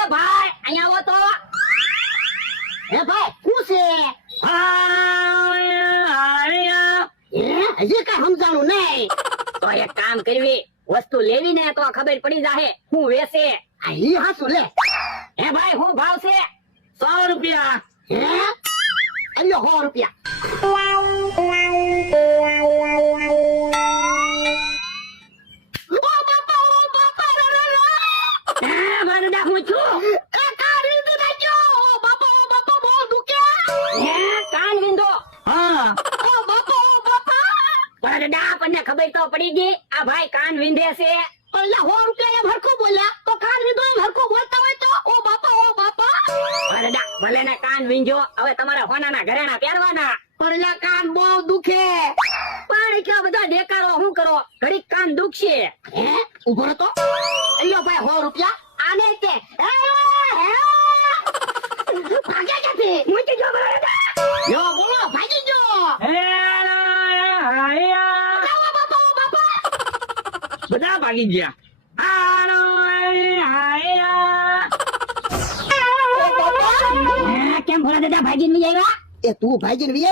એ ભાઈ અહીંયા આવો તો. હે ભાઈ શું છે? હજી કઈ સમજાણું નહીં. તો એક કામ કરવી, વસ્તુ લેવી ને તો ખબર પડી જાહે હું વેસે. આ ઈ હાસુ લે. હે ભાઈ હું ભાવ છે? 100 રૂપિયા. હે અલ્યો 100 રૂપિયા. બરડા હું છું. કાકા રીંદ નાખ્યો. બાપા બહુ દુખે. હે કાન વિંધો. હા. ઓ બાપા. બરડા આપણને ખબર તો પડી ગઈ આ ભાઈ કાન વિંધે છે. અલ્લા 100 રૂપિયા એમ હરખું બોલ્યા તો કાન રીંદો એમ હરખું બોલતા હોય તો ઓ બાપા. બરડા ભલે ને કાન વિંધ્યો, હવે તમારા હોનાના ઘરેણા પહેરવાના. અલ્લા કાન બહુ દુખે. પણ એટલા બધા દેકારો શું કરો, ઘડીક કાન દુખશે. હે ઉભો રહો. અલ્યો ભાઈ 100 રૂપિયા આને તે. ભાગે ક્યાંથી? મૂકી જો બરડા. યો બોલો ભાગી જો. બાપા. બધા ભાગી ગયા. કેમ ભોળા દાદા ભાગીને નહીં આવ્યા? એ તું ભાગીને વીએ